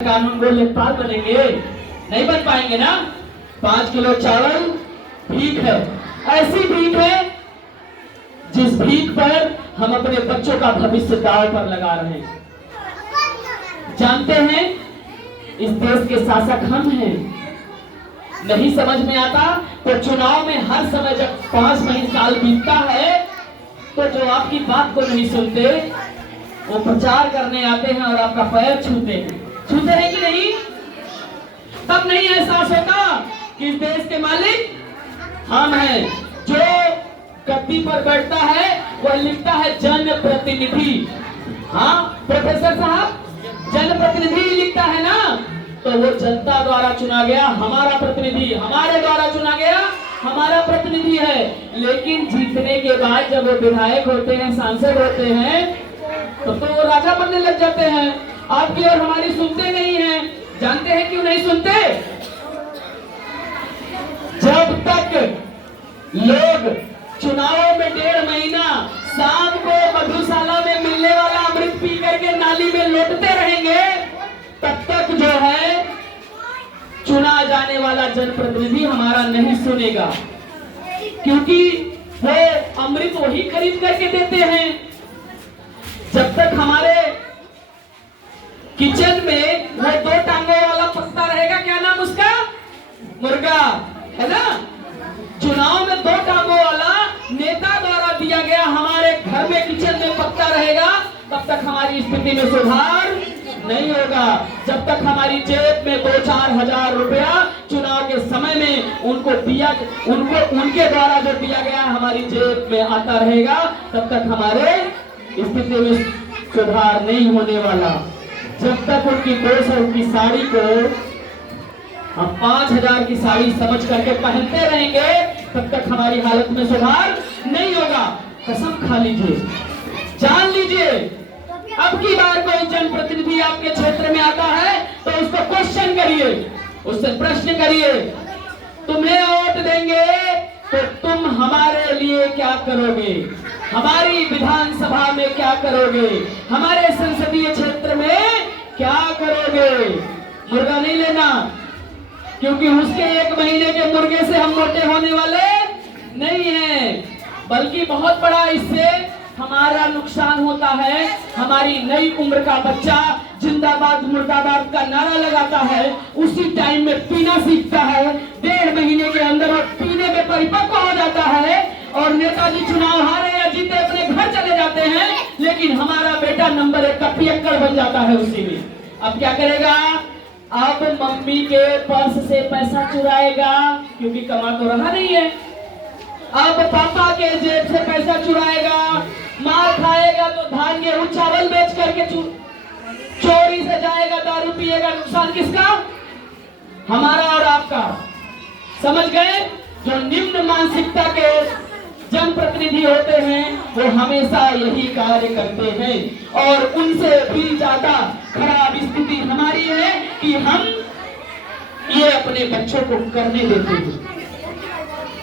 कानून को लेखपाल बनेंगे? नहीं बन पाएंगे ना। 5 किलो चावल भीख है, ऐसी भीख है जिस भीख पर हम अपने बच्चों का भविष्य दांव पर लगा रहे हैं। जानते हैं इस देश के शासक हम हैं। नहीं समझ में आता तो चुनाव में हर समय जब 5 महीने साल बीतता है तो जो आपकी बात को नहीं सुनते वो प्रचार करने आते हैं और आपका पैर छूते हैं कि नहीं? तब नहीं एहसास होता कि इस देश के मालिक हम हैं। जो गद्दी पर बैठता है वह लिखता है जनप्रतिनिधि। हाँ प्रोफेसर साहब, जनप्रतिनिधि लिखता है ना, तो वो जनता द्वारा चुना गया हमारा प्रतिनिधि, हमारे द्वारा चुना गया हमारा प्रतिनिधि है। लेकिन जीतने के बाद जब वो विधायक होते हैं, सांसद होते हैं, तो वो राजा बनने लग जाते हैं। आपकी और हमारी सुनते नहीं हैं। जानते हैं क्यों नहीं सुनते? जब तक लोग चुनाव में 1.5 महीना शाम को मधुशाला में मिलने वाला अमृत पी करके नाली में लौटते रहेंगे, तब तक जो है चुना जाने वाला जनप्रतिनिधि हमारा नहीं सुनेगा, क्योंकि वो अमृत वही खरीद करके देते हैं। जब तक हमारे किचन में वो 2 टांगों वाला पत्ता रहेगा, क्या नाम उसका? मुर्गा, है ना? चुनाव में 2 टांगों वाला नेता द्वारा दिया गया हमारे घर में किचन में पत्ता रहेगा, तब तक हमारी स्थिति में सुधार नहीं होगा। जब तक हमारी जेब में 2-4 हजार रुपया चुनाव के समय में उनके द्वारा जो दिया गया हमारी जेब में आता रहेगा, तब तक हमारे स्थिति में सुधार नहीं होने वाला। जब तक उनकी 200 की साड़ी को हम 5000 की साड़ी समझ करके पहनते रहेंगे, तब तक हमारी हालत में सुधार नहीं होगा। कसम खा लीजिए, जान लीजिए, अब की बार कोई जनप्रतिनिधि आपके क्षेत्र में आता है तो उसको क्वेश्चन करिए, उससे प्रश्न करिए, तुम्हें वोट देंगे तो तुम हमारे लिए क्या करोगे, हमारी विधानसभा में क्या करोगे, हमारे संसदीय क्षेत्र में क्या करोगे? मुर्गा नहीं लेना, क्योंकि उसके 1 महीने के मुर्गे से हम मोटे होने वाले नहीं हैं, बल्कि बहुत बड़ा इससे हमारा नुकसान होता है। हमारी नई उम्र का बच्चा जिंदाबाद मुर्दाबाद का नारा लगाता है, उसी टाइम में पीना सीखता है, 1.5 महीने के अंदर वो पीने में परिपक्व हो जाता है और नेताजी चुनाव हारे या जीते अपने घर चले जाते हैं, लेकिन हमारा बेटा नंबर 1 का पियक्कड़ बन जाता है उसी में। अब क्या करेगा? अब मम्मी के पर्स से पैसा चुराएगा, क्योंकि कमा तो रहा नहीं है। अब पापा के जेब से पैसा चुराएगा, मार खाएगा तो धान गेहूं चावल बेच करके चोरी से जाएगा, दारू पिएगा। नुकसान किसका? हमारा और आपका। समझ गए? जो निम्न मानसिकता के जनप्रतिनिधि होते हैं वो हमेशा यही कार्य करते हैं, और उनसे भी ज्यादा खराब स्थिति हमारी है कि हम ये अपने बच्चों को करने देते हैं।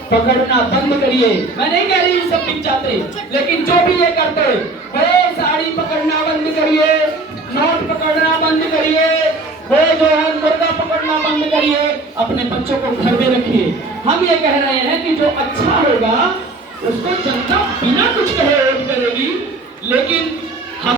पकड़ना बंद करिए। मैं नहीं कह रही सब बिक जाते, लेकिन जो भी ये करते, वो साड़ी पकड़ना बंद करिए, नोट पकड़ना बंद करिए, वो जो है मुर्गा पकड़ना बंद करिए, अपने बच्चों को घर में रखिए। हम ये कह रहे हैं कि जो अच्छा होगा उसको जनता बिना कुछ कहे वोट करेगी, लेकिन